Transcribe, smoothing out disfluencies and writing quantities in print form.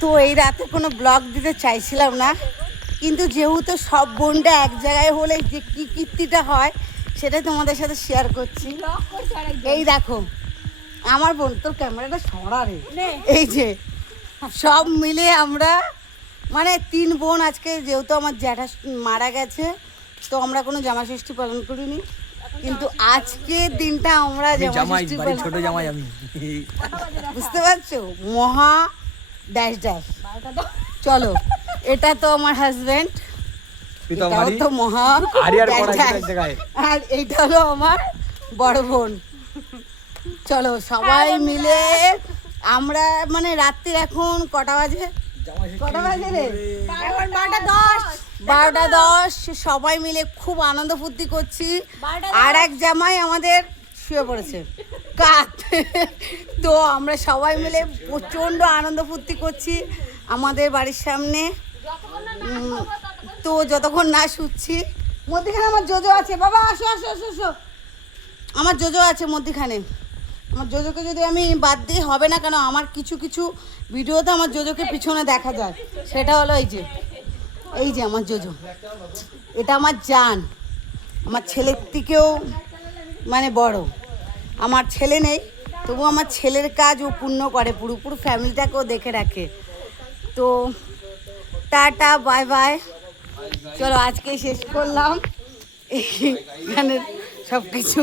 তো এই রাতে কোনো ব্লগ দিতে চাইছিলাম না, কিন্তু যেহেতু সব বোনটা এক জায়গায় হলে যে কী কীর্তিটা হয় সেটাই তোমাদের সাথে শেয়ার করছি। এই দেখো আমার বোন, তোর ক্যামেরাটা সরা রে, এই যে সব মিলে আমরা মানে 3 বোন আজকে, যেহেতু আমার জ্যাঠা মারা গেছে তো আমরা কোনো জামাষষ্ঠী পালন করিনি, কিন্তু আজকের দিনটা আমরা জামাষষ্ঠী পালন, ছোট জামাই আমি। বুঝতে পারছো, মহা ড্যাশ ড্যাশ। চলো, এটা তো আমার হাজবেন্ড, এটাও তো মহা ড্যাশ ড্যাশ, আর এইটা হলো আমার বড় বোন। চলো সবাই মিলে আমরা মানে রাত্রির এখন কটা বাজে, কটা বাজে রে, 12:10, সবাই মিলে খুব আনন্দ ফুর্তি করছি। আর এক জামাই আমাদের শুয়ে পড়েছে কাত, তো আমরা সবাই মিলে প্রচণ্ড আনন্দ ফুর্তি করছি আমাদের বাড়ির সামনে। তো যতক্ষণ না শুচ্ছি, মধ্যিখানে আমার জোজো আছে, বাবা আসো আসো আসো আসো, আমার জোজো আছে মধ্যিখানে। আমার জোজোকে যদি আমি বাদ দিই হবে না, কেন আমার কিছু কিছু ভিডিওতে আমার জোজোকে পিছনে দেখা যায়, সেটা হলো এই যে আমার জোজো, এটা আমার জান, আমার ছেলের থেকেও মানে বড়। আমার ছেলে নেই, তবু আমার ছেলের কাজ ও পূর্ণ করে, পুরো ফ্যামিলিটাকেও দেখে রাখে। তো টাটা বাই বাই, চলো আজকে শেষ করলাম এখানে সব কিছু।